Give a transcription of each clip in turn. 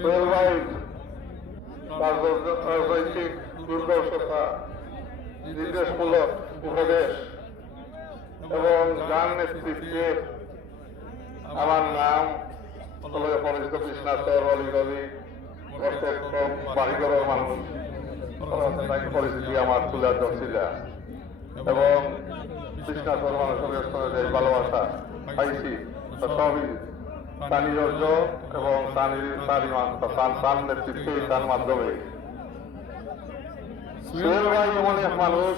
সোহেল ভাই রাজনৈতিক দুর্দর্শতা, নির্দেশমূলক উপদেশ এবং গান নেতৃত্বে আমার নাম পরিচিত কৃষ্ণাচর অলিগলি বাড়িঘরের মানুষ পরিস্থিতি আমার তুলার দর্শিলা এবং কৃষ্ণাচর মানুষের সঙ্গে ভালোবাসা পাইছি সবই তার নিজস্ব এবং তার নেতৃত্বে তার মাধ্যমে। সোহেল ভাই এমন এক মানুষ,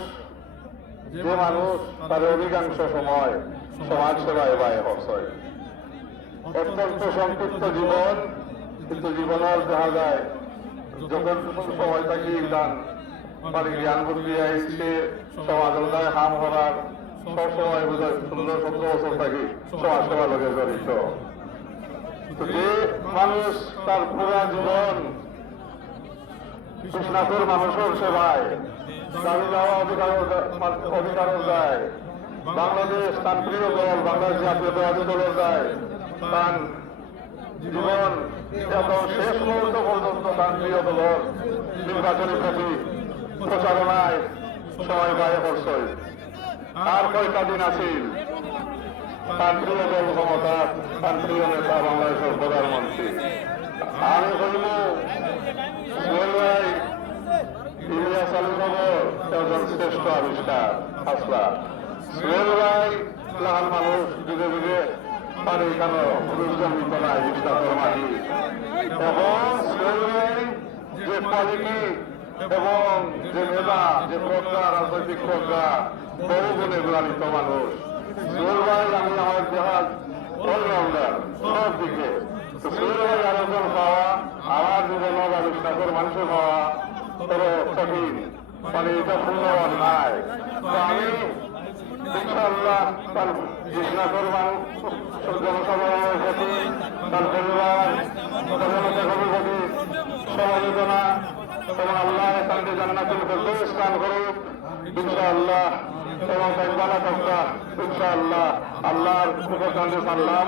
যে মানুষ তার অধিকাংশ সময় সমাজ সেবায় ব্যয় হয়। অত্যন্ত সংক্ষিপ্ত জীবন, কিন্তু জীবনের দেখা যায় যখন সময় থাকি গান পারি জ্ঞান বুদ্ধি আইসে সমাজের গায়ে হাম করার সবসময় বোঝায় 16-17 বছর থাকি সমাজ সেবা লোকে জড়িত। যে মানুষ তার পুরা জীবন কৃষ্ণাচর মানুষের সেবায় দাবি দেওয়া অধিকারও যায়, বাংলাদেশ তার প্রিয় দল বাংলাদেশ জাতীয়তাবাদী দলের যায়, তার জীবন একদম শেষ মুহূর্ত পর্যন্ত তার প্রিয় দলের নির্বাচনী প্রতি প্রচারণায় সময় ব্যয় করছে। আর কয়টা দিন আছিল তার প্রিয় দল ক্ষমতা, তার প্রিয় নেতা বাংলাদেশের প্রধানমন্ত্রী। আমি কইব সোহেল ভাই ইলিয়াস আলী খবর একজন শ্রেষ্ঠ আবিষ্কার আসলা। সোহেল ভাই লাল মানুষ যুগে যুগে পারে কেন জন্মিত নাই ইসলামের মাটি, এবং সোহেল ভাই যে কোয়ালিটি এবং যে মেধা, যে প্রজ্ঞা, রাজনৈতিক প্রজ্ঞা বহু গুণে গুণান্বিত মানুষ। সোহেল ভাই আমি আমার দেহার অলরাউন্ডার সব দিকে। তো সোহেল ভাই আরেকজন পাওয়া আমার জীবনের আবিষ্কার মানুষের পাওয়া তবে কঠিন, মানে এটা পূর্ণবান নাই। তো আমি ইনশাআল্লাহ তার কৃষ্ণাচর জনসাধারণের প্রতি, তার পরিবার জনসাধারণের প্রতি সমবেদনা এবং আল্লাহ তাকে জান্নাতুল ফেরদৌস দান করুক ইনশাআল্লাহ, এবং তাই বালা তক্কা ইনশাআল্লাহ। আল্লাহর উপর কান্দে সাল্লাম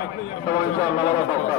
এবং ইনশাআল্লাহ বালা তক্কা।